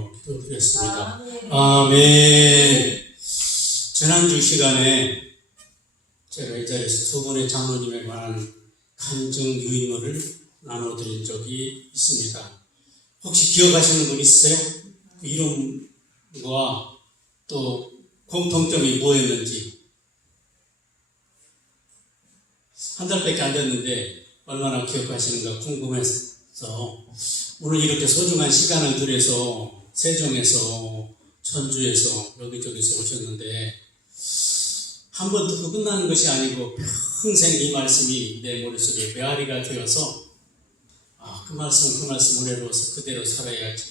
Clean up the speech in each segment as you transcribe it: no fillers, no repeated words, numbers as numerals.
이름으로 기도드렸습니다. 아멘. 지난주 시간에 제가 이 자리에서 두 분의 장로님에 관한 간증 유인물을 나눠드린 적이 있습니다. 혹시 기억하시는 분 있으세요? 그 이름과 또 공통점이 뭐였는지. 한 달밖에 안 됐는데 얼마나 기억하시는가 궁금해서 오늘 이렇게 소중한 시간을 들여서 세종에서 천주에서 여기저기서 오셨는데 한 번 듣고 끝나는 것이 아니고 평생 이 말씀이 내 머릿속에 메아리가 되어서 그 말씀 은혜로워서 그대로 살아야지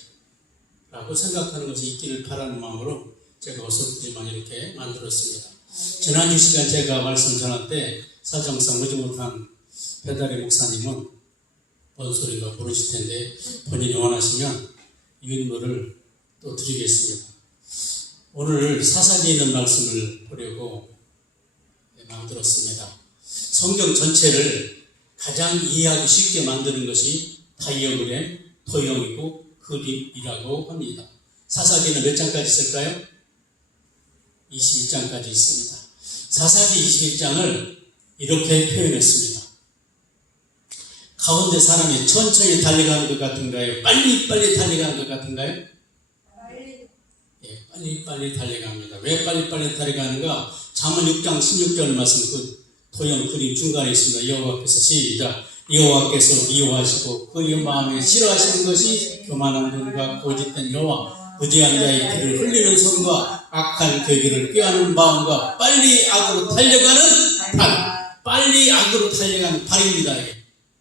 라고 생각하는 것이 있기를 바라는 마음으로 제가 어설프지만 이렇게 만들었습니다. 지난주 시간 제가 말씀 전할 때 사정상 오지 못한 배달의 목사님은 뭔 소리가 모르실 텐데 본인이 원하시면 유인물을 또 드리겠습니다. 오늘 사사기에 있는 말씀을 보려고 만들었습니다. 성경 전체를 가장 이해하기 쉽게 만드는 것이 다이어그램, 도형이고 그림이라고 합니다. 사사기는 몇 장까지 있을까요? 21장까지 있습니다. 사사기 21장을 이렇게 표현했습니다. 가운데 사람이 천천히 달려가는 것 같은가요? 빨리빨리 달려가는 것 같은가요? 빨리 달려갑니다. 왜 빨리 달려가는가? 잠언 6장 16절 말씀 그 도형 그림 중간에 있습니다. 여호와께서 시작. 여호와께서 미워하시고 그 마음에 싫어하시는 것이 교만한 눈과 고집된 여호와 무지한 자의 피를 흘리는 손과 악한 계기를 꾀하는 마음과 빨리 악으로 달려가는 발. 빨리 악으로 달려가는 발입니다.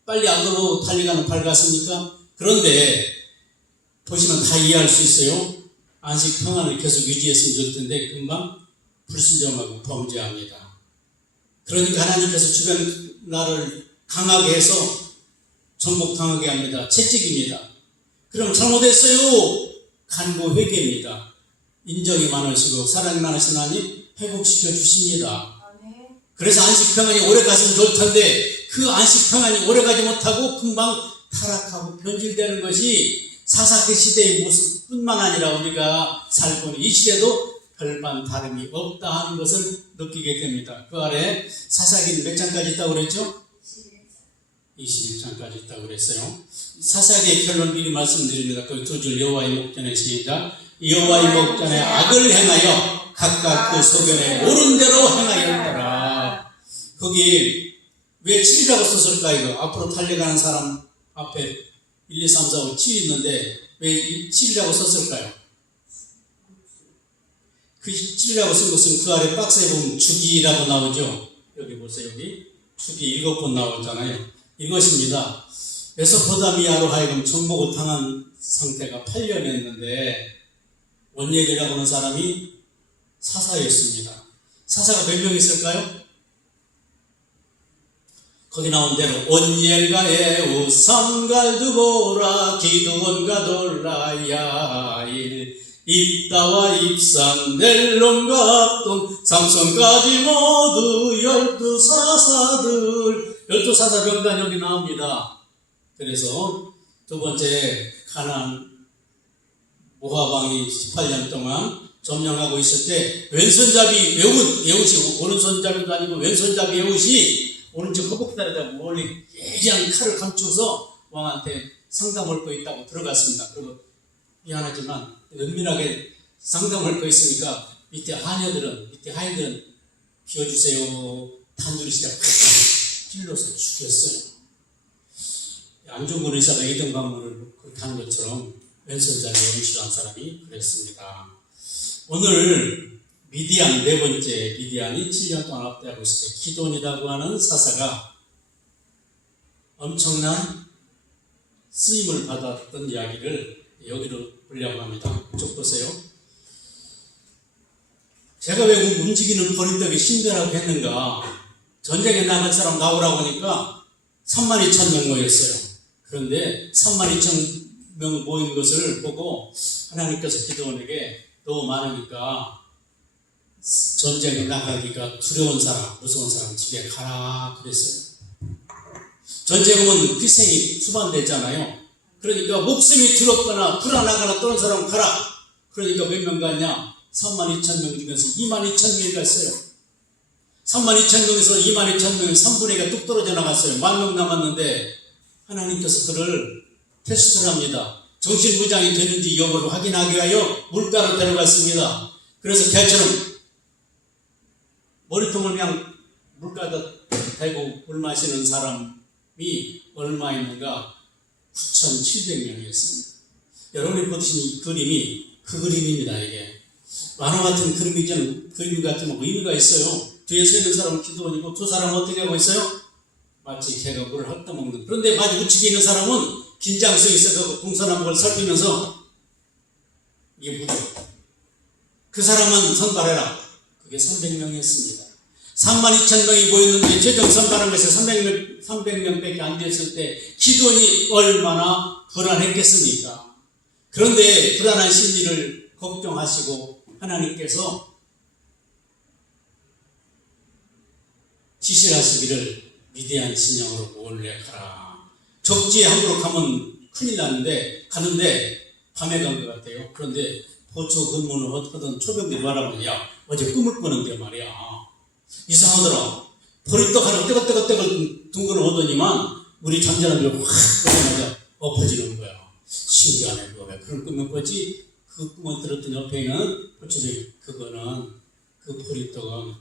빨리 악으로 달려가는 발 같습니까? 그런데 보시면 다 이해할 수 있어요. 안식 평안을 계속 유지했으면 좋을 텐데 금방 불순종하고 범죄합니다. 그러니까 하나님께서 주변 나를 강하게 해서 정복당하게 합니다. 채찍입니다. 그럼 잘못했어요. 간구 회개입니다. 인정이 많으시고 사랑이 많으신 하나님 회복시켜 주십니다. 그래서 안식 평안이 오래 갔으면 좋을 텐데 그 안식 평안이 오래 가지 못하고 금방 타락하고 변질되는 것이 사사기 시대의 모습뿐만 아니라 우리가 살고 있는 이 시대도 별반 다름이 없다 하는 것을 느끼게 됩니다. 그 아래 사사기는 몇 장까지 있다고 그랬죠? 21장까지 있다고 그랬어요. 사사기의 결론 미리 말씀드립니다. 그 두 줄 여호와의 목전에 시작. 여호와의 목전에 악을 행하여 각각 그 소견에 옳은 대로 행하였더라. 거기 왜 7이라고 썼을까요? 앞으로 달려가는 사람 앞에 1, 2, 3, 4, 5, 7이 있는데 왜 7이라고 썼을까요? 그 7이라고 쓴 것은 그 아래 박스에 보면 주기라고 나오죠. 여기 보세요. 여기 주기 7번 나오잖아요. 이것입니다. 메소포타미아로 하여금 정복을 당한 상태가 8년이었는데 원예리라고 하는 사람이 사사였습니다. 사사가 몇 명 있을까요? 거기 나온 대로 온엘과 에우 삼갈두보라 기드온과 돌라야일 입다와 입산 넬론과 압돈 삼손까지 모두 12사사들 12사사 병단 여기 나옵니다. 그래서 두 번째 가나안 모압 왕이 18년 동안 점령하고 있을 때 왼손잡이 에웃이 오른손잡이도 아니고 왼손잡이 에웃이 오른쪽 허벅다리에다 멀리 예리한 칼을 감추어서 왕한테 상담할 거 있다고 들어갔습니다. 그리고 미안하지만 은밀하게 상담할 거 있으니까 밑에 하인들은 비워주세요. 단둘이시다 찔러서 죽였어요. 안중근 의사가 이등 관문을 그렇게 한 것처럼 왼손잡이 에웃이라는 사람이 그랬습니다. 오늘 미디안 네 번째 미디안이 7년 동안 압대하고 있을 때 기돈이라고 하는 사사가 엄청난 쓰임을 받았던 이야기를 여기로 보려고 합니다. 쭉 보세요. 제가 왜 움직이는 버림덕이 신대라고 했는가? 전쟁에 나갈 사람 나오라고 하니까 32,000명 모였어요. 그런데 32,000명 모인 것을 보고 하나님께서 기도원에게 너무 많으니까 전쟁에 나가기가 두려운 사람, 무서운 사람 집에 가라 그랬어요. 전쟁은 희생이 수반됐잖아요. 그러니까 목숨이 두렵거나 불안하거나 떠는 사람 가라. 그러니까 몇 명 갔냐? 32,000명 중에서 22,000명이 갔어요. 32,000명에서 22,000명이 3분의 2가 뚝 떨어져 나갔어요. 10,000명 남았는데 하나님께서 그를 테스트를 합니다. 정신무장이 되는지 여부를 확인하기 위하여 물가로 데려갔습니다. 그래서 개처럼 머리통을 그냥 물가에다 대고 물 마시는 사람이 얼마 있는가? 9,700명이었습니다. 여러분이 보시는 이 그림이 그 그림입니다. 이게 만화 같은 그림 같은 의미가 있어요. 뒤에 서 있는 사람은 기도원이고 두 사람은 어떻게 하고 있어요? 마치 개가 물을 핥아먹는. 그런데 마치 우측에 있는 사람은 긴장성이 있어서 동서남북을 살피면서 이게 뭐죠? 그 사람은 선발해라. 그게 300명이었습니다. 32,000명이 모였는데 최종 선발한 것이 300명밖에 안 됐을 때 기도원이 얼마나 불안했겠습니까? 그런데 불안한 심리를 걱정하시고 하나님께서 지시를 하시기를 위대한 진영으로 몰래가라. 적지에 함부로 가면 큰일 나는데 가는데 밤에 간 것 같아요. 그런데 보초 근무를 하던 초병들이 말하면 야 어제 꿈을 꾸는데 말이야 이상하더라. 버리떡 하나 떼거떼거 둥근을 오더니만 우리 잠자는 줄 확 끄자마자 엎어지는 거야. 신기하네. 왜 그런 꿈을 꿨지? 그 꿈을 들었던 옆에 있는 보초병이 그거는 그 버리떡은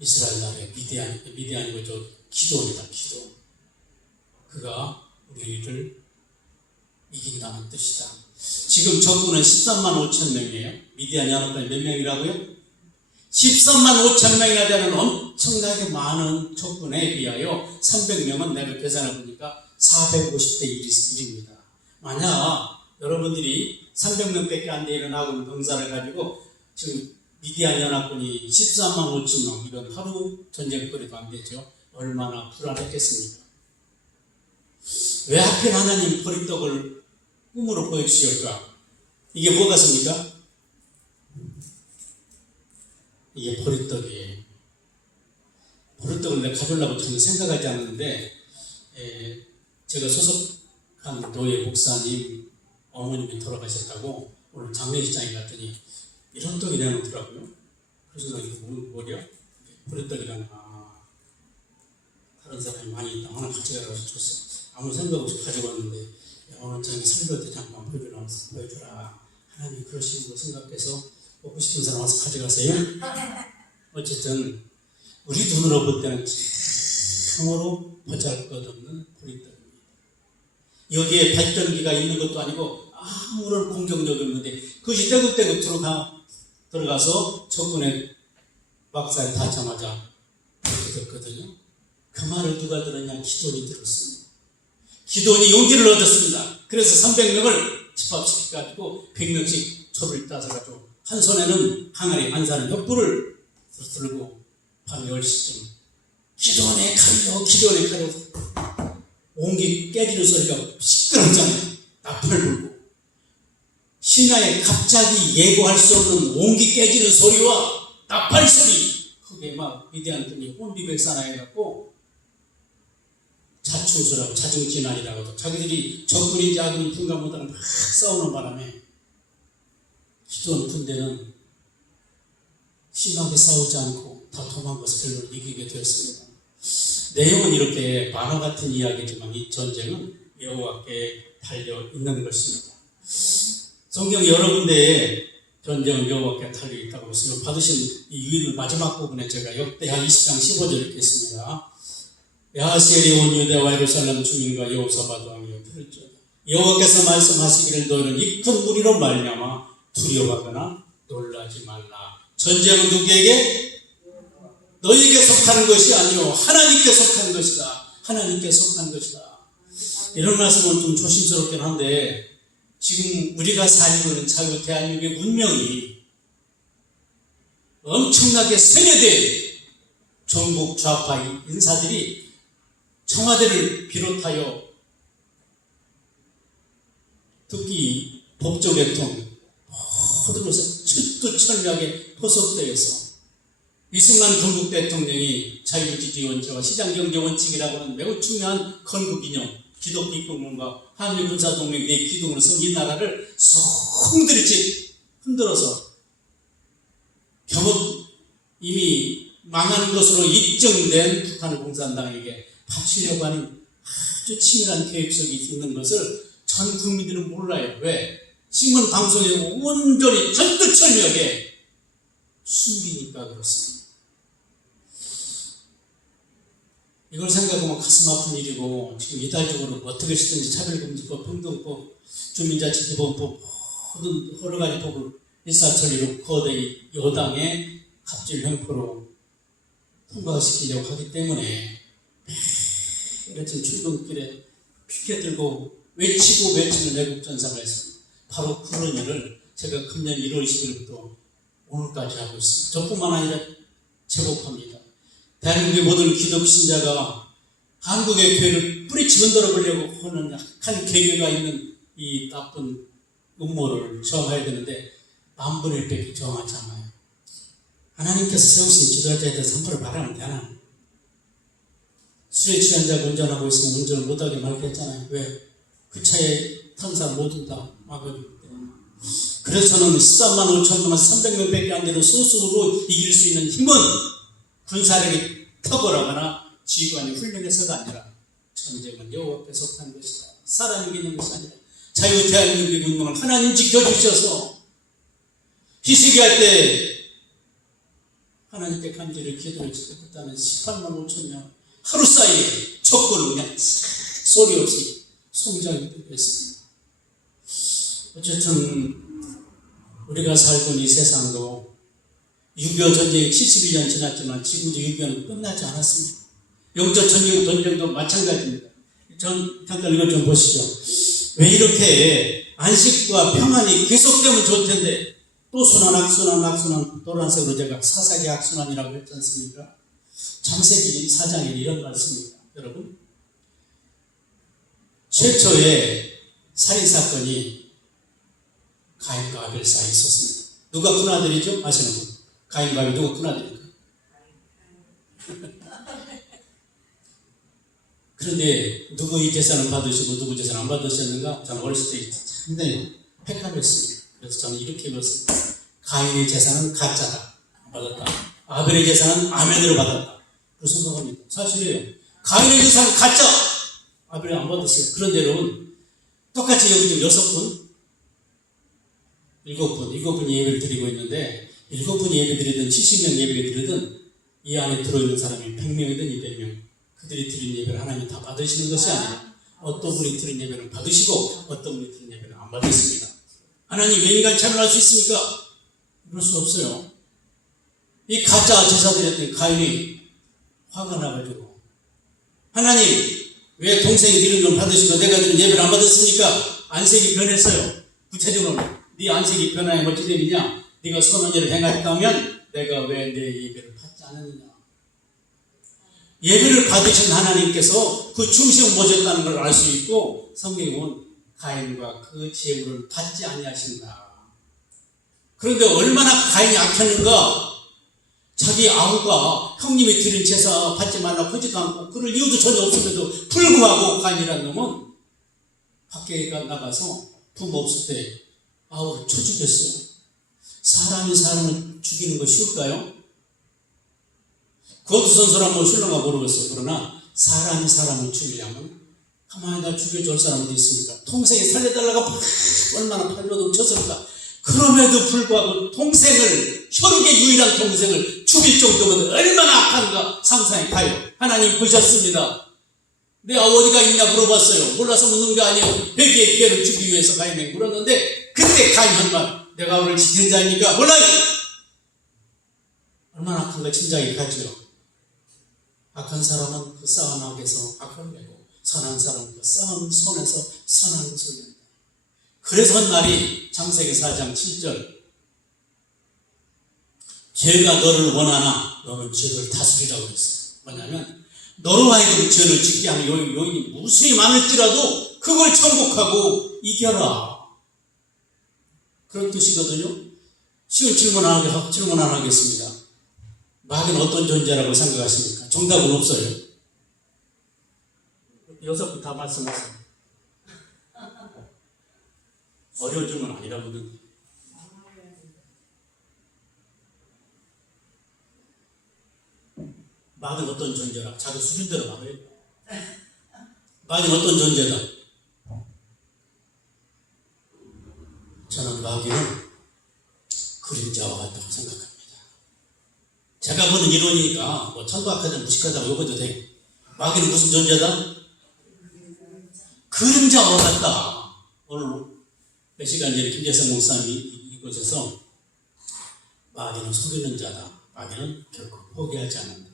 이스라엘 나라의 미디안이고 저 기도원이다. 기도. 그가 우리를 이긴다는 뜻이다. 지금 적군은 13만 5천 명이에요. 미디안이 하나까지 몇 명이라고요? 13만 5천 명이나 되는 엄청나게 많은 적군에 비하여 300명은 내가 계산해 보니까 450대 1입니다. 만약 여러분들이 300명밖에 안 되는 아군 병사를 가지고 지금 미디안 연합군이 13만 5천 명, 이건 하루 전쟁거리도 안 되죠. 얼마나 불안했겠습니까? 왜 하필 하나님 보리떡을 꿈으로 보여주실까? 이게 뭐 같습니까? 이게 보리떡이에요. 보리떡을 내가 가져오려고 저는 생각하지 않았는데, 제가 소속한 노예 목사님 어머님이 돌아가셨다고 오늘 장례식장에 갔더니 이런 떡이 내놓더라고요. 그래서 이거 뭐냐? 보리떡이라나. 다른 사람이 많이 있다. 하나 같이 가서 줬어. 아무 생각 없이 가져왔는데 오늘 장에 설교 때 잠깐 보여주라. 하나님 그러시는 거 생각해서 먹고 싶은 사람 와서 가져가세요. 어쨌든 우리 눈으로 볼 때는 참으로 보잘것없는 보리떡입니다. 여기에 발전기가 있는 것도 아니고 아무런 공격력이 없는데 그것이 떼굴떼굴 들어가서 적군의 막사에 닿자마자 그렇게 됐거든요. 그 말을 누가 들었냐? 기도원이 들었습니다. 기도원이 용기를 얻었습니다. 그래서 300명을 집합시켜가지고 100명씩 초를 따서가지고 한 손에는 항아리, 한 손에는 횃불을 들고 밤 10시쯤 기도원의 칼이요 온기 깨지는 소리가 시끄럽잖아요. 나팔 불고 신화에 갑자기 예고할 수 없는 온기 깨지는 소리와 나팔 소리, 그게 막 위대한 분이 혼비백산하여갖고 자충수라고 자중진환이라고도 자기들이 적군인지 악군인지 분간못하고 막 싸우는 바람에 기도원 군대는 심하게 싸우지 않고 다 도망가서 결국 이기게 되었습니다. 내용은 이렇게 만화 같은 이야기지만 이 전쟁은 여호와께 달려 있는 것입니다. 성경 여러 군데에 전쟁은 여호와께 달려 있다고 말씀을 받으신 이 유일 마지막 부분에 제가 역대하 20장 15절 이렇게 했습니다. 야하셀이 온 유대와 예루살렘 주민과 여호사밧 왕이여 들을지어다. 여호와께서 말씀하시기를 너희는 이 큰 무리로 말미암아 두려워하거나 놀라지 말라. 전쟁은 누구에게? 너희에게 속하는 것이 아니요 하나님께 속한 것이다. 하나님께 속한 것이다. 이런 말씀은 좀 조심스럽긴 한데 지금 우리가 살고 있는 자유 대한민국의 문명이 엄청나게 세뇌된 전국 좌파 인사들이 청와대를 비롯하여 특히 법조 계통 모든 것을 철두철미하게 포섭되어서 이승만 건국 대통령이 자유지주의 원칙과 시장경제 원칙이라고 하는 매우 중요한 건국 이념 기독교 입국문과 한미군사동맹 내 기둥으로 선 이 나라를 송두리째 흔들어서 경업 이미 망한 것으로 입증된 북한 공산당에게 바치려고 하는 아주 치밀한 계획 속에 있는 것을 전 국민들은 몰라요. 왜? 신문 방송에 온전히 전두철미하게 숨기니까 그렇습니다. 이걸 생각하면 가슴 아픈 일이고, 지금 이달적으로 어떻게 시든지 차별금지법, 평등법, 주민자치기본법, 모든 여러 가지 법을 일사천리로 거대 여당의 갑질 횡포로 통과시키려고 하기 때문에 매일 출근길에 피켓 들고 외치고 외치는 애국전사가 있습니다. 바로 그런 일을 제가 금년 1월 20일부터 오늘까지 하고 있습니다. 저뿐만 아니라 제법합니다. 대한민국의 모든 기독 신자가 한국의 교회를 뿌리치 흔들어 보려고 하는 약한 계계가 있는 이 나쁜 음모를 저항해야 되는데 만분의 1밖에 저항하지 않아요. 하나님께서 세우신 지도자에 대해서 함부로 말하면 되나? 술에 취한 자가 운전하고 있으면 운전을 못하게 말했잖아요. 왜? 그 차에 탄 사람 모두 다 막아주기 때문에. 그래서 저는 13만 5천만 300명밖에 안 되는 소수로 이길 수 있는 힘은 군사력이 탁월하거나 지휘관이 훌륭해서가 아니라 전쟁은 여호와께 속한 것이다. 사람이 이기는 것이 아니라 자유 대한민국의 운명을 하나님 지켜주셔서 희생할 때 하나님께 간절히 기도를 드렸다는 18만 5천 명 하루 사이에 촛불을 그냥 소리 없이 송장이 되고 있습니다. 어쨌든 우리가 살던 이 세상도 6.25 전쟁이 72년 지났지만 지금도 6.25는 끝나지 않았습니다. 영적 전쟁도 마찬가지입니다. 잠깐 이것 좀 보시죠. 왜 이렇게 안식과 평안이 계속되면 좋을 텐데 또 순환 노란색으로 제가 사사기 악순환이라고 했지 않습니까? 창세기 4장에 이런 말씀입니다. 여러분, 최초의 살인사건이 가인과 아벨 사이에 있었습니다. 누가 큰아들이죠? 아시는 분? 가인과 아벨 누가 큰아들입니까? 그런데 누구 이 재산을 받으시고 누구 재산을 안 받으셨는가? 저는 어렸을 때 상당히 헷갈렸습니다. 그래서 저는 이렇게 읽었습니다. 가인의 재산은 가짜다. 안 받았다. 아벨의 재산은 아멘으로 받았다. 그렇게 생각합니다. 사실이에요. 가인의 재산은 가짜. 아벨이 안 받았어요. 그런데 여러분, 똑같이 여기 지금 6분, 7분 예배를 드리고 있는데 7분 예배 드리든 70명 예배 드리든 이 안에 들어있는 사람이 100명이든 200명 그들이 드린 예배를 하나님이 다 받으시는 것이 아니라 어떤 분이 드린 예배를 받으시고 어떤 분이 드린 예배를 안 받으십니다. 하나님 왜 인간 참여할 수 있습니까? 그럴 수 없어요. 이 가짜 제사 드렸더니 가인이 화가 나가지고 하나님 왜 동생이 드린 걸 받으시고 내가 드린 예배를 안 받았습니까? 안색이 변했어요. 구체적으로 네 안색이 변화에 어찌 됨이냐? 네가 선한 일을 행했다면 내가 왜 내 예배를 받지 않았느냐? 예배를 받으신 하나님께서 그 중심을 보셨다는 걸 알 수 있고 성경은 가인과 그 제물을 받지 아니하신다. 그런데 얼마나 가인이 악했는가? 자기 아우가 형님이 드린 제사 받지 말라고 하지도 않고 그럴 이유도 전혀 없음에도 불구하고 가인이라는 놈은 밖에 나가서 부모 없을 때 아우를 쳐 죽였어요. 사람이 사람을 죽이는 거 쉬울까요? 그것도 선수란 뭐 훌륭한 모르겠어요. 그러나 사람이 사람을 죽이려면 가만히 다 죽여줄 사람 어디 있습니까? 동생이 살려달라고 얼마나 팔려도 쳤을까? 그럼에도 불구하고 동생을 혈육의 유일한 동생을 죽일 정도면 얼마나 악한가 상상이 가요. 하나님 보셨습니다. 내 어디가 있냐 물어봤어요. 몰라서 묻는 게 아니에요. 회개의 기회를 주기 위해서 가인에게 물었는데 그때 가인 한 말, 내가 오늘 지킨 자입니까? 몰라요. 얼마나 악한가 짐작이 가죠. 악한 사람은 그 싸움 앞에서 악을 내고 선한 사람은 그 싸움 손에서 선한 것을 낸다. 그래서 한 말이 창세기 4장 7절 죄가 너를 원하나 너는 죄를 다스리라고 했어요. 뭐냐면 너로 하여금 죄를 짓게 하는 요인이 무수히 많을지라도 그걸 정복하고 이겨라. 그런 뜻이거든요. 쉬운 질문 하나 하겠습니다. 마귀는 어떤 존재라고 생각하십니까? 정답은 없어요. 6분 다 말씀하세요. 어려운 질문 아니라거든요. 마귀는 어떤 존재라? 자기 수준대로 말해요. 마귀는 어떤 존재다? 저는 마귀는 그림자와 같다고 생각합니다. 제가 보는 이론이니까 뭐 천부학하든 무식하다고 욕해도 돼요. 마귀는 무슨 존재다? 그림자와 같다. 오늘 몇 시간 전에 김재성 목사님이 이곳에서 마귀는 속이는 자다. 마귀는 결코 포기하지 않는다.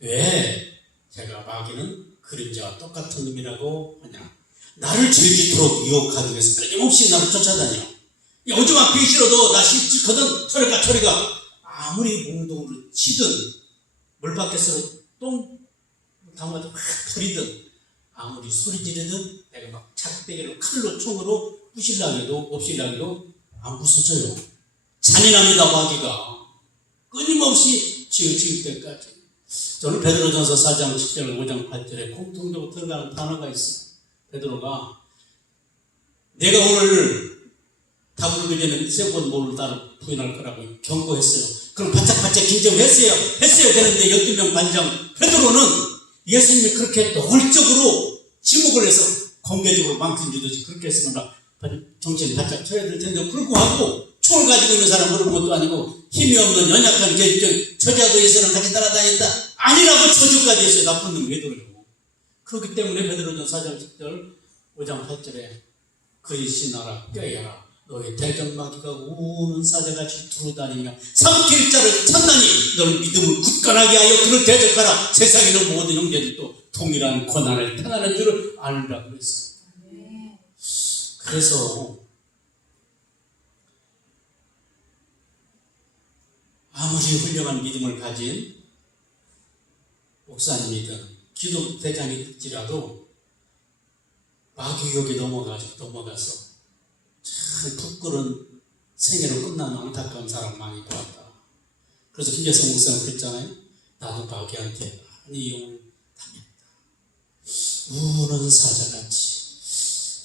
왜 제가 마귀는 그림자와 똑같은 놈이라고 하냐? 나를 죄짓도록 유혹하기 위해서 끊임없이 나를 쫓아다녀. 오지마 피기 싫어도 나 싫거든. 저리가 아무리 몽둥으로 치든 물바켓으로 똥 담아도 막 버리든 아무리 소리 지르든 내가 막 작대기로 칼로 총으로 부실라기도 없실라기도 안 부서져요. 잔인합니다. 마귀가 끊임없이 지을 때까지. 저는 베드로전서 4장 10절 5장 8절에 공통적으로 들어가는 단어가 있어요. 베드로가 내가 오늘 답을 그전에 세 번 모를 단을 부인할 거라고 경고했어요. 그럼 바짝바짝 긴장을 했어야 되는데 12명 반장 베드로는 예수님이 그렇게 노골적으로 지목을 해서 공개적으로 망친 주듯이 그렇게 했으면 정신 바짝 쳐야 될 텐데 불구하고 총을 가지고 있는 사람 그런 것도 아니고 힘이 없는 연약한 저자도에서는 같이 따라다녔다. 아니라고 저주까지 했어요. 나쁜 놈 베드로라고. 그렇기 때문에 베드로전서 4장 10절 5장 8절에 그의 신하라 꾀야라 너의 대적마귀가 우는 사자같이 두루다니며 삼킬 자를 찾나니 너는 믿음을 굳건하게 하여 그를 대적하라. 세상에 있는 모든 형제들도 동일한 고난을 당하는 줄을 알으라고 했어요. 그래서 아무리 훌륭한 믿음을 가진 목사님이든 기독대장일지라도 마귀 유혹에 넘어가서 참 부끄러운 생애로 끝나는 안타까운 사람 많이 보았다. 그래서 김재성 목사님 그랬잖아요. 나도 마귀한테 많이 이용을 당했다. 우는 사자같이.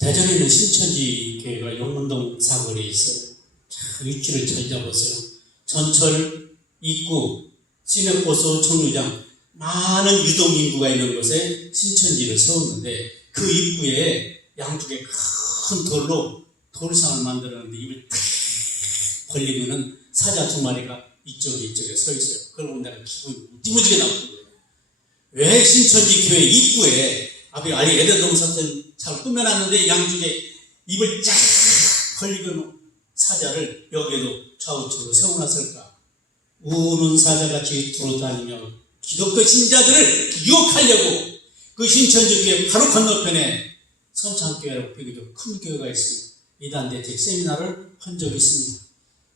대전에 있는 신천지 교회가 용문동 사거리에 있어요. 참 위치를 잘 잡았어요. 전철 입구, 시내버스 정류장 많은 유동인구가 있는 곳에 신천지를 세웠는데 그 입구에 양쪽에 큰 돌상을 만들었는데 입을 탁 벌리면은 사자 두 마리가 이쪽에 서 있어요. 그걸 보면 내가 기분이 띠무지게 나쁜 거예요. 왜 신천지 교회 입구에 아니 애들 너무 잘 꾸며놨는데 양쪽에 입을 쫙 벌리고 사자를 여기에도 좌우측으로 세워놨을까? 우는 사자같이 돌아다니며 기독교 신자들을 유혹하려고 그 신천지교회 바로 건너편에 선창교회라고 비교적 큰 교회가 있습니다. 이단대책 세미나를 한 적이 있습니다.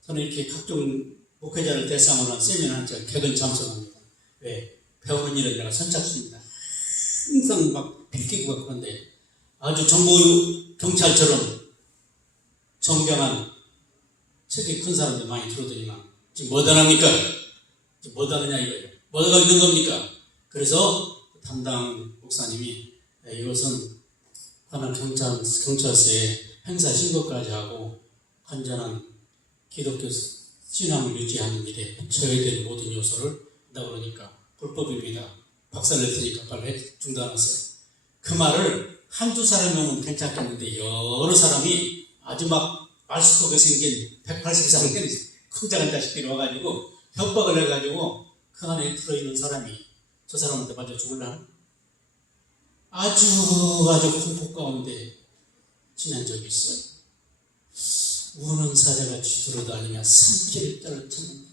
저는 이렇게 각종 목회자를 대상으로 한 세미나를 제가 객은 참석합니다. 왜? 배우는 일은 내가 선착순입니다. 항상 막 빌기고 막 그런데 아주 정보 경찰처럼 정경한 책이 큰 사람들 많이 들어오더니만 지금 뭐다 합니까? 지금 뭐다 하느냐 이거예요. 뭐가 있는 겁니까? 그래서 담당 목사님이 이것은 관할 경찰서에 행사 신고까지 하고 완전한 기독교 신앙을 유지하는 일에 쳐야 될 모든 요소를 한다 그러니까 불법입니다. 박살낼 테니까 빨리 중단하세요. 그 말을 한두 사람이 오면 괜찮겠는데 여러 사람이 아주 막 말수속에 생긴 180 이상 되는 큰 작은 자식들이 와가지고 협박을 해가지고 그 안에 들어있는 사람이 저 사람한테 맞아 죽을라나? 아주 공포 가운데 지낸 적이 있어요. 우는 사자같이 들어다니며 삼키를 떨어뜨린다.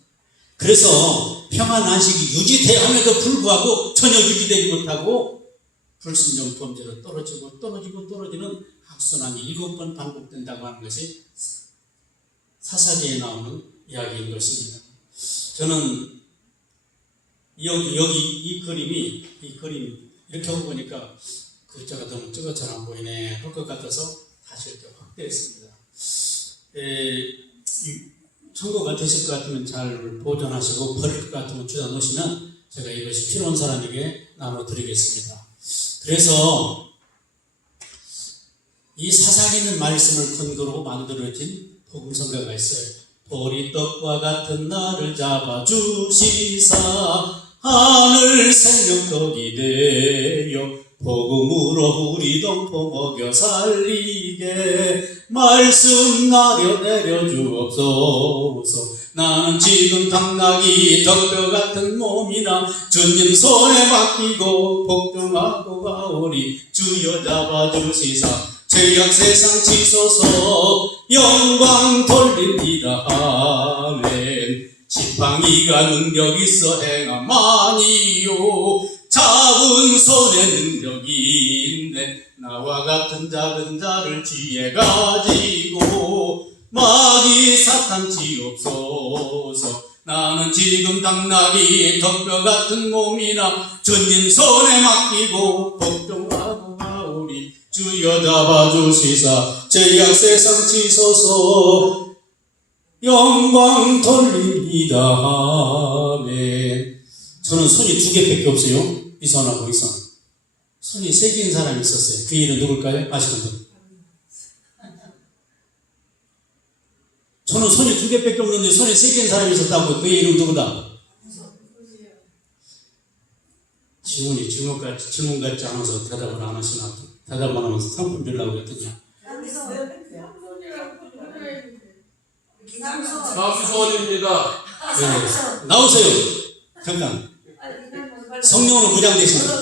그래서 평안 안식이 유지돼야 함에도 불구하고 전혀 유지되지 못하고 불순종 범죄로 떨어지는 악순환이 7번 반복된다고 하는 것이 사사기에 나오는 이야기인 것입니다. 저는 여기 이 그림 이렇게 하고 보니까 글자가 너무 잘 안 보이네 할 것 같아서 다시 이렇게 확대했습니다. 청구가 되실 것 같으면 잘 보존하시고 버릴 것 같으면 주워 놓으시면 제가 이것이 필요한 사람에게 나눠드리겠습니다. 그래서 이 사사기는 말씀을 근거로 만들어진 복음성가가 있어요. 보리떡과 같은 나를 잡아주시사 하늘 생명떡이 되어 복음으로 우리 동포 먹여 살리게 말씀 나려 내려주옵소서. 나는 지금 당나귀 덕뼈 같은 몸이나 주님 손에 맡기고 복종하고 가오니 주여 잡아주시사 죄악 세상 치소서 영광 돌립니다. 아멘. 지팡이가 능력 있어 행함하니요 잡은 손에 능력이 있네. 나와 같은 작은 자를 쥐에 가지고 마귀 사탄 치옵소서. 나는 지금 당나귀 덕뼈 같은 몸이나 주님 손에 맡기고 복종하고 가오니 주여 잡아주시사 죄악 세상 치소서 영광 돌립니다. 아멘. 저는 손이 2개밖에 없어요. 이 손하고 이 손. 손이 3개인 사람이 있었어요. 그 일은 누굴까요? 아시는 분? 저는 손이 2개밖에 없는데 손이 3개인 사람이 있었다고. 그 이름 누구다? 질문이 질문 같지 않아서 대답을 안 하시나. 대답 안 하면서 상품 주려고 그랬더니. 수소원입니다. 네. 나오세요. 잠깐. 성령으로 무장되십니다.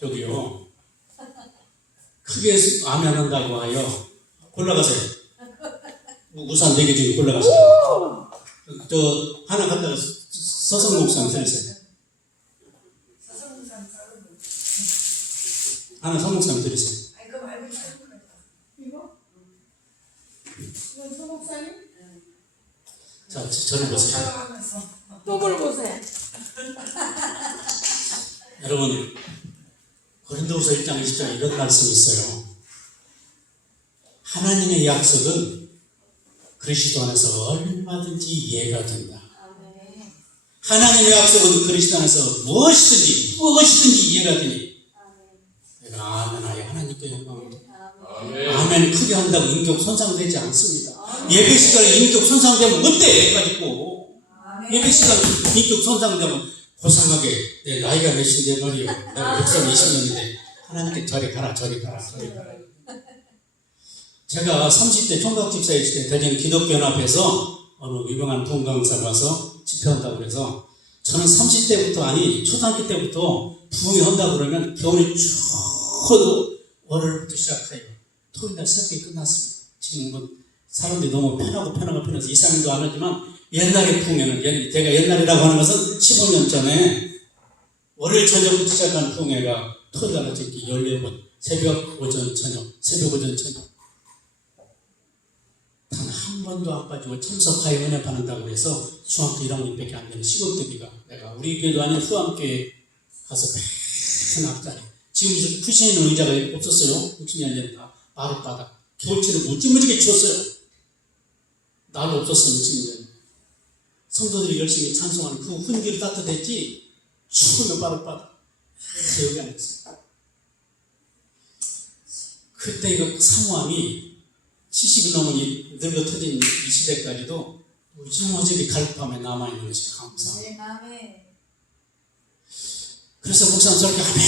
저기요. 크게 아멘 한다고 하여 골라가세요. 우산 4개 중에 골라가세요. 저 하나 갖다가 서성 목사님 드리세요. 하나 성 목사님 드리세요. 자, 저를 보세요. 똥을 보세요. 여러분, 고린도후서 1장 20장에 이런 말씀이 있어요. 하나님의 약속은 그리스도 안에서 얼마든지 이해가 된다. 하나님의 약속은 그리스도 안에서 무엇이든지 이해가 되니. 내가 아멘하여 하나님께 영광을. 아멘 크게 한다고 인격 손상되지 않습니다. 예배 시간에 인격 손상되면 어때? 해가지고 예배 시간 인격 손상되면 고상하게 내 나이가 몇인데 말이요. 내가 목사님 20년인데 하나님께 저리 가라. 제가 30대 총각집사 있을 때 대전 기독교연합에서 어느 유명한 동강사가 와서 집회한다고 해서 저는 30대부터 아니 초등학교 때부터 부흥한다고 그러면 겨울이 쭉 월요일부터 시작해요. 토요일날 새벽에 끝났습니다. 지금은 사람들이 너무 편해서 2, 3일도 안 하지만 옛날의 부흥회는 제가 옛날이라고 하는 것은 15년 전에 월요일 저녁부터 시작한 부흥회가 토요일날 아침 14번 새벽 오전 저녁 단 한 번도 안 빠지고 참석하여 은혜 받는다고 해서 중학교 1학년밖에 안 되는 시골때기가 내가 우리 교회도 아닌 후암교회 가서 맨 앞자리 지금 푸시 있는 의자가 없었어요. 60년 전에 다 마룻바닥 겨울철에 무지무지게 추웠어요. 날도 없었어요. 60년 전에 성도들이 열심히 찬송하는 그 훈기로 따뜻했지 추우면 마룻바닥 기억이 안 났어요. 그때 이거 사모함이 70이 넘은 늙어 터진 이 시대까지도 무지무지게 갈급함에 남아있는 것이 감사합니다. 그래서 목사님 저렇게 아멘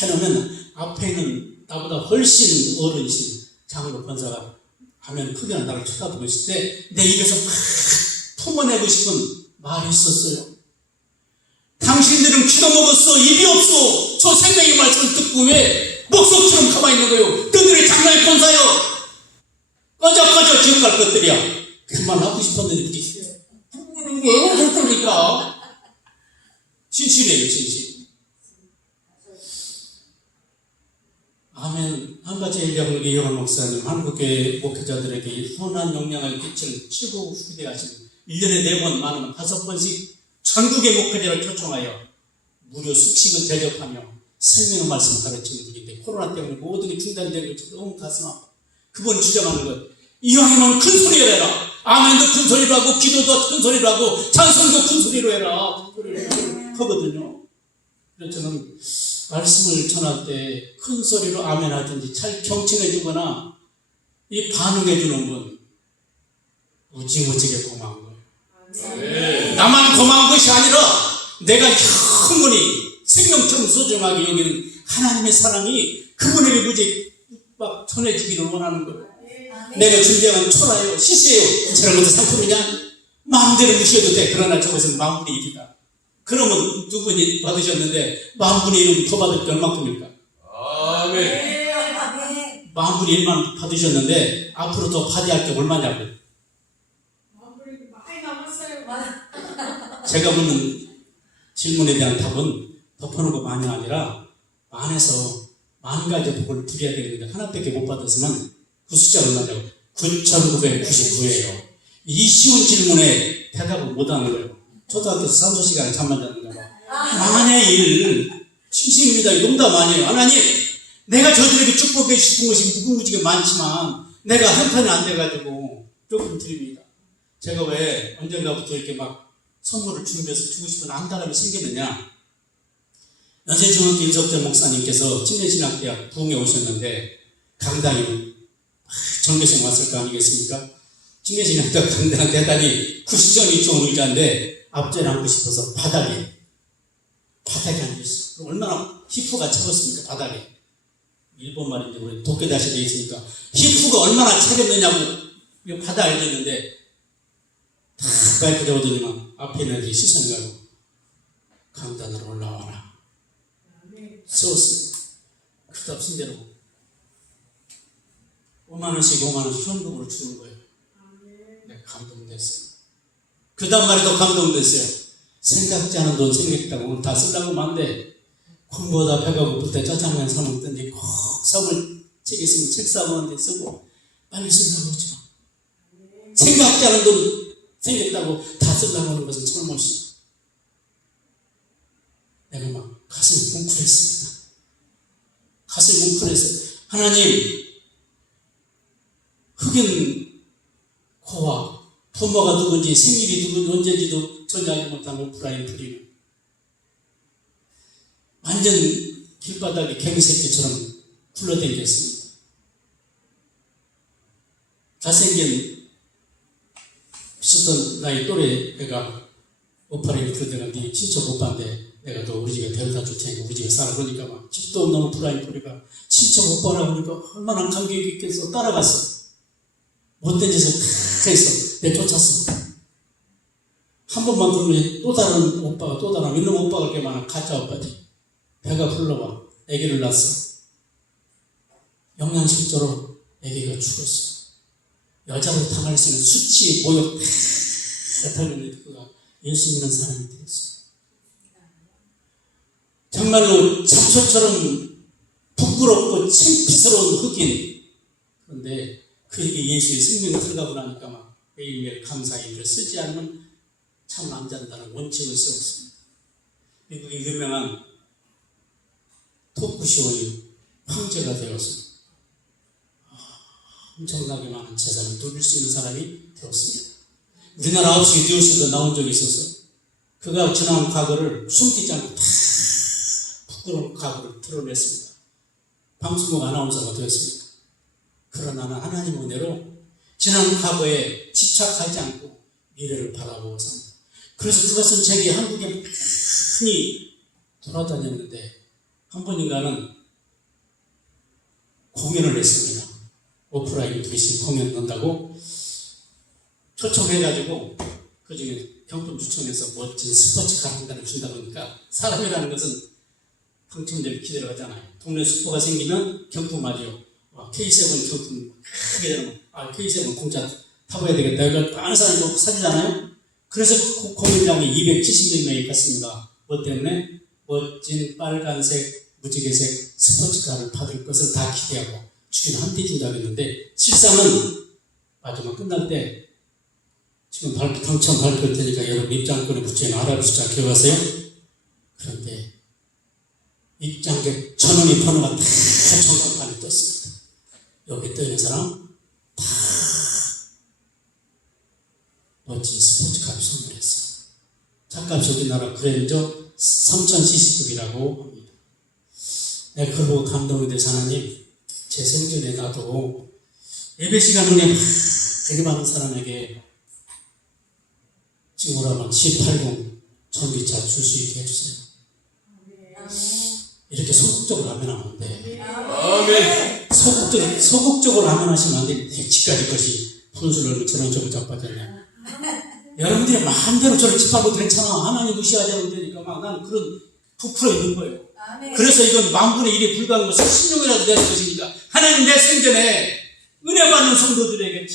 해놓으면 앞에 있는 나보다 훨씬 어른이신 장로 권사가 아멘 크게 나를 쳐다보고 있을 때 내 입에서 막 품어내고 싶은 말이 있었어요. 당신들은 기도 먹었어. 입이 없어. 저 생명의 말씀을 듣고 왜 목석처럼 가만히 있는 거예요. 너희들이 장로의 권사요. 꺼져 지옥 갈 것들이야. 그만 하고 싶었는데 왜 그럴까? 진실이에요. 진실. 아멘. 한 가지 얘기하고 이영환 목사님 한국의 목회자들에게 훈한 영향을 끼치는 최고 후대하신 1년에 4번 많으면 5번씩 전국의 목회자를 초청하여 무료 숙식을 대접하며 생명의 말씀을 가르치는 분인데 코로나 때문에 모든 게 중단된 것이 너무 가슴 아파. 그분 주장하는 것 이왕이면 큰 소리로 해라. 아멘도 큰 소리로 하고 기도도 큰 소리로 하고 찬송도 큰 소리로 해라. 큰 소리로 하거든요. 그래서 저는 말씀을 전할 때 큰 소리로 아멘 하든지 잘 경청해 주거나 이 반응해 주는 분 무지무지게 고마운 거예요. 네. 나만 고마운 것이 아니라 내가 영원히 생명처럼 소중하게 여기는 하나님의 사랑이 그분에게 무지 막 전해지기를 원하는 거예요. 내가 준비한 초라요, 시세요, 저런 것도 상품이냐? 마음대로 무시해도 돼. 그러나 저것은 만분의 일이다. 그러면 두 분이 받으셨는데 만분의 1은 더 받을 게 얼마큼일까? 아멘. 만분의 1만 받으셨는데 앞으로 더 받아야 할 게 얼마냐고. 많이 남았어요. 제가 묻는 질문에 대한 답은 덮어놓은 거 많이 아니라 만에서 만 가지 복을 드려야 되는데 하나밖에 못 받았으면 그 숫자 얼마냐고. 9,999예요. 이 쉬운 질문에 대답을 못하는 거예요. 초등학교에서 산소 시간에 잠만 자는가 봐. 만의 일, 진심입니다. 농담 아니에요. 하나님, 내가 저들에게 축복해 싶은 것이 무궁무지게 많지만 내가 한편이 안 돼가지고 조금 드립니다. 제가 왜 언젠가부터 이렇게 막 선물을 준비해서 주고 싶은 안달함이 생겼느냐. 연세중학교 윤석철 목사님께서 침례신학대학 부흥에 오셨는데 강당이 정교생 왔을 거 아니겠습니까? 침례신학대학 강당 대단히 90.2층 의자인데 앞자리에 앉고 싶어서 바닥에 앉아있어. 얼마나 히프가 차겠습니까? 바닥에. 일본 말인데 우리 도쿄다시 되어 있으니까 히프가 얼마나 차겠느냐고 바닥에 앉았는데 다 마이크 잡아두니만 앞에 있는 애들이 시선을 가고 강단으로 올라와라. 세웠습니다. 그러다 순대로 5만원씩 5만원씩 현금으로 주는 거예요. 내가 감동됐어요. 그 다음 말에도 감동됐어요. 생각지 않은 돈 생겼다고 오늘 다 쓰려고 만데 공부하다 배가 고플 때 짜장면 사 먹던지 꼭 사물 책 있으면 책 사보는데 쓰고 빨리 쓰려고 하지 마. 생각지 않은 돈 생겼다고 다 쓰려고 하는 것은 잘못이야. 내가 막 가슴이 뭉클했습니다. 가슴이 뭉클했어요. 하나님, 흑인 코와 부모가 누군지 생일이 누군지 언제인지도 전혀 알지 못한 오프라인 프리는 완전 길바닥에 개미새끼처럼 굴러다녔습니다. 잘생긴 비슷한 나이 또래 애가 오프라인 프리가 네 친척 오빠인데 내가 너 우리 집에 데려다 줄 테니까 우리 집에 살아. 그러니까 막 집도 없는 오프라인 프리가 친척 오빠라고 하니까 얼마나 감격이 있겠어. 따라갔어. 못된 짓을 다 했어. 내쫓았어. 한 번만 그러면 또 다른 오빠가 또 다른 있는 오빠가 그렇게 많아. 가짜 오빠지. 배가 불러와. 아기를 낳았어. 영양실조로 아기가 죽었어. 여자로 당할 수 있는 수치, 모욕 다 달렸는데 그가 예수 믿는 사람이 되었어. 정말로 잡초처럼 부끄럽고 창피스러운 흑인. 그런데 그에게 예수의 생명이 들어가고 나니까 막 매일매일 감사의 일을 쓰지 않으면 참 안 잔다는 원칙을 세웠습니다. 미국의 유명한 토크쇼의 황제가 되어서 엄청나게 많은 재산을 돌릴 수 있는 사람이 되었습니다. 우리나라 9시 뉴스도 나온 적이 있었어요. 그가 지난 과거를 숨기지 않고 다 부끄러운 과거를 드러냈습니다. 방송국 아나운서가 되었습니다. 그러나 나는 하나님 은혜로 지난 과거에 집착하지 않고 미래를 바라보고 삽니다. 그래서 그것은 제게 한국에 많이 돌아다녔는데 한 번인가는 공연을 했습니다. 오프라인 드레싱 공연 넣는다고 초청해가지고 그 중에 경품 추첨해서 멋진 스포츠카 한 단을 준다 보니까 사람이라는 것은 당첨될 기대를 하잖아요. 동네 슈퍼가 생기면 경품 말이요. K7 경품 크게 되면 K7 공짜 타봐야 되겠다. 여기가 많은 사람이 사주잖아요. 그래서 그 공연장에 270명이 갔습니다. 뭐 때문에? 멋진 빨간색, 무지개색 스포츠카를 받을 것을 다 기대하고 주기는 한대 준다고 했는데 실상은 마지막 끝날 때 지금 당첨 발표할 테니까 여러분 입장권에 붙여있는 아랍 숫자 기억하세요? 그런데 입장객 전원이 번호가 다 정답판에 떴습니다. 여기 떠있는 사람 다 멋진 스포츠카를 선물했어요. 잠깐 우리나라 그랜저 3000cc급이라고 합니다. 내가 그걸 보고 감동이 돼서 하나님, 제 생전에 나도 예배 시간 중에 되게 많은 사람에게 지구라면 C80 전기차 줄 수 있게 해주세요. 이렇게 소극적으로 하면 안 돼. 아멘. 소극적으로 하면 하시면 안 돼. 지금까지 것이 분수를 저런 저거 자빠졌네. 여러분들이 마음대로 저를 짓밟아도 괜찮아. 하나님 무시하지 않으면 되니까 막 나는 그런 부풀어 있는 거예요. 그래서 이건 만분의 1에 불과한 것을 신용이라도 되는 것이니까 하나님 내 생전에 은혜 받는 성도들에게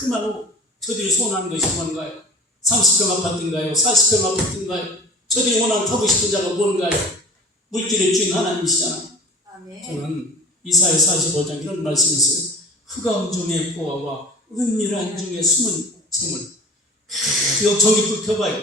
정말로 저들이 소원하는 것이 뭔가요? 30평 아파트인가요? 40평 아파트인가요? 저들이 원하는 타고 싶은 자가 뭔가요? 물질의 주인 하나님이시잖아요. 저는 이사야 45장 이런 말씀이 있어요. 흑암 중의 보화와 은밀한 중에 숨은 재물. 이거 전기불 켜봐요.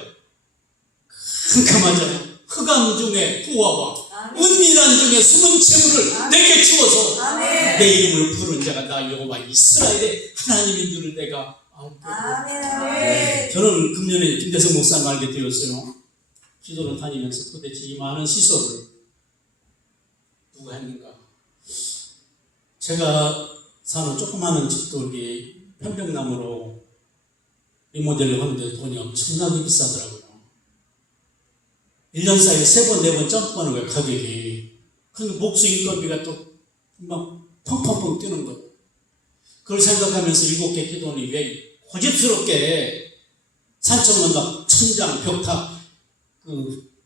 캄캄하잖아요. 흑암 중에 보화와 은밀한 중에 숨은 재물을 내게 주어서 내 이름을 부른 자가 나 여호와 이스라엘의 하나님인 줄을 내가 알게. 저는 금년에 김대성 목사님 알게 되었어요. 기도를 다니면서 도대체 이 많은 시설을 누가 했는가. 제가 사는 조그마한 집도 이렇게 편백나무로 리모델을 하는데 돈이 엄청나게 비싸더라고요. 1년 사이에 3번, 4번 점프하는 거예요, 가격이. 그러니까 목수 인건비가 또 막 펑펑펑 뛰는 거예요. 그걸 생각하면서 7개 기도원이 왜 고집스럽게 산청은 막 천장, 벽탑,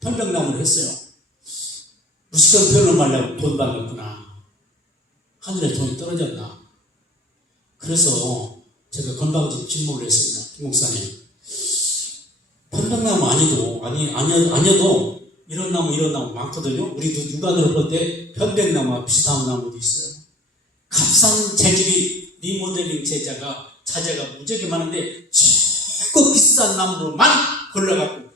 편백나무를 했어요. 무식한 표현을 말려고 돈 받았구나. 하늘에 돈이 떨어졌나. 그래서 제가 건방진 질문을 했습니다. 김 목사님. 편백나무 아니어도 이런 나무 많거든요. 우리도 육안으로 볼 때 편백나무와 비슷한 나무도 있어요. 값싼 재질이 리모델링 자재가 무지하게 많은데 최고 비싼 나무로만 골라갖고